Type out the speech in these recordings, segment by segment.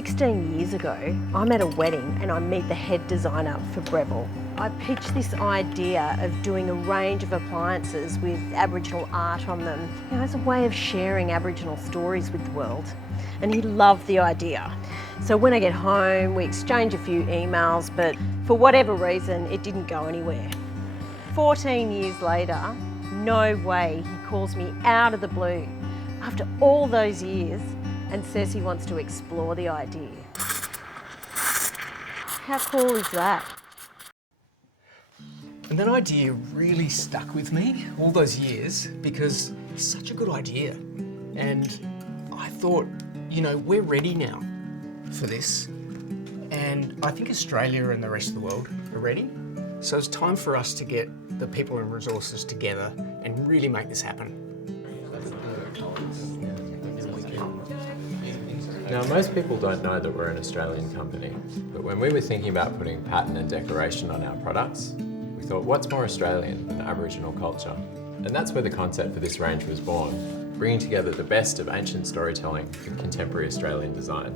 16 years ago, I'm at a wedding and I meet the head designer for Breville. I pitched this idea of doing a range of appliances with Aboriginal art on them, as a way of sharing Aboriginal stories with the world. And he loved the idea. So when I get home, we exchange a few emails, but for whatever reason, it didn't go anywhere. 14 years later, no way, he calls me out of the blue after all those years and says he wants to explore the idea. How cool is that? And that idea really stuck with me all those years because it's such a good idea. And I thought, we're ready now for this. And I think Australia and the rest of the world are ready. So it's time for us to get the people and resources together and really make this happen. Now, most people don't know that we're an Australian company, but when we were thinking about putting pattern and decoration on our products, we thought, what's more Australian than Aboriginal culture? And that's where the concept for this range was born, bringing together the best of ancient storytelling with contemporary Australian design.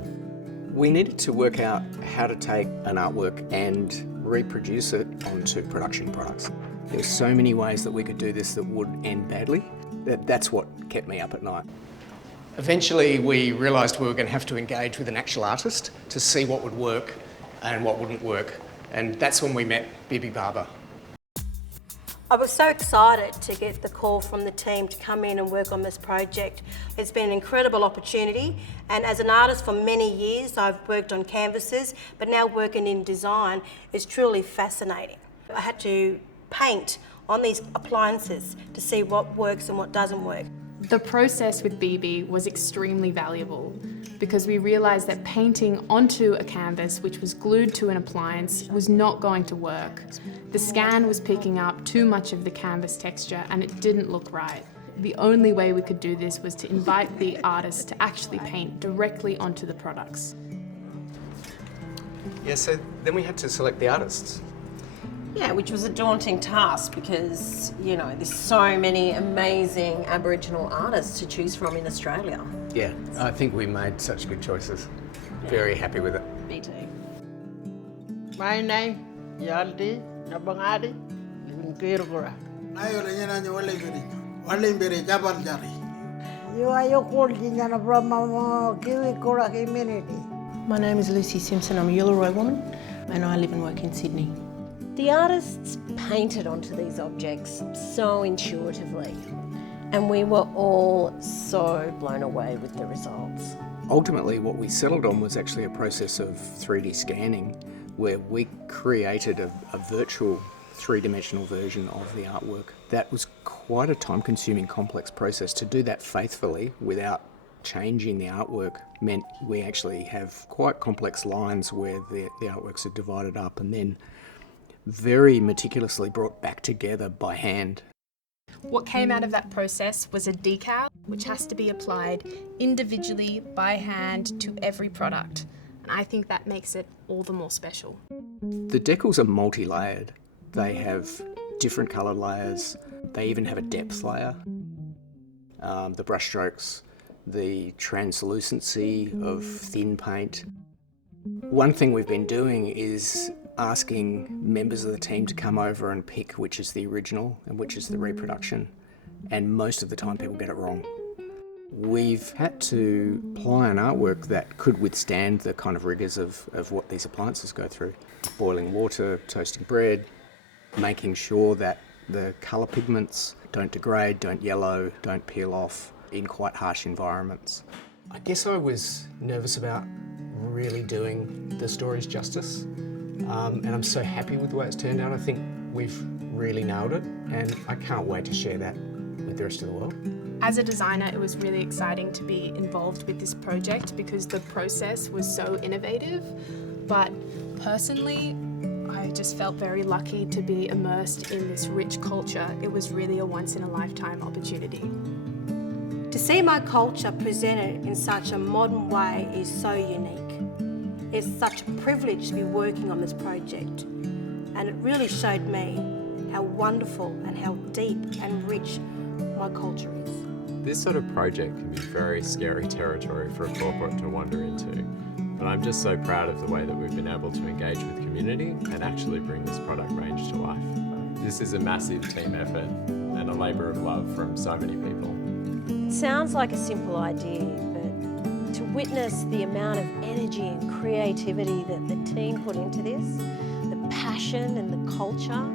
We needed to work out how to take an artwork and reproduce it onto production products. There were so many ways that we could do this that would end badly. That's what kept me up at night. Eventually we realised we were going to have to engage with an actual artist to see what would work and what wouldn't work. And that's when we met Bibi Barba. I was so excited to get the call from the team to come in and work on this project. It's been an incredible opportunity, and as an artist for many years I've worked on canvases, but now working in design is truly fascinating. I had to paint on these appliances to see what works and what doesn't work. The process with Bibi was extremely valuable because we realised that painting onto a canvas which was glued to an appliance was not going to work. The scan was picking up too much of the canvas texture and it didn't look right. The only way we could do this was to invite the artist to actually paint directly onto the products. Yeah, so then we had to select the artists. Yeah, which was a daunting task because, there's so many amazing Aboriginal artists to choose from in Australia. Yeah, I think we made such good choices. Very happy with it. Me too. My name, Yalti Napangati, living Curator. Warlimpirrnga Tjapaltjarri. You are Yukultji from Curator community. My name is Lucy Simpson. I'm a Uluru woman and I live and work in Sydney. The artists painted onto these objects so intuitively, and we were all so blown away with the results. Ultimately, what we settled on was actually a process of 3D scanning where we created a virtual three-dimensional version of the artwork. That was quite a time-consuming, complex process. To do that faithfully without changing the artwork meant we actually have quite complex lines where the artworks are divided up and then very meticulously brought back together by hand. What came out of that process was a decal, which has to be applied individually by hand to every product. And I think that makes it all the more special. The decals are multi-layered. They have different coloured layers. They even have a depth layer. The brush strokes, the translucency of thin paint. One thing we've been doing is asking members of the team to come over and pick which is the original and which is the reproduction, and most of the time people get it wrong. We've had to apply an artwork that could withstand the kind of rigours of what these appliances go through. Boiling water, toasting bread, making sure that the colour pigments don't degrade, don't yellow, don't peel off in quite harsh environments. I guess I was nervous about really doing the stories justice. And I'm so happy with the way it's turned out. I think we've really nailed it and I can't wait to share that with the rest of the world. As a designer, it was really exciting to be involved with this project because the process was so innovative. But personally, I just felt very lucky to be immersed in this rich culture. It was really a once-in-a-lifetime opportunity. To see my culture presented in such a modern way is so unique. It's such a privilege to be working on this project, and it really showed me how wonderful and how deep and rich my culture is. This sort of project can be very scary territory for a corporate to wander into. But I'm just so proud of the way that we've been able to engage with community and actually bring this product range to life. This is a massive team effort and a labour of love from so many people. It sounds like a simple idea, but to witness the amount of energy and creativity that the team put into this, the passion and the culture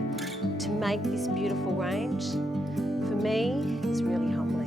to make this beautiful range, for me, is really humbling.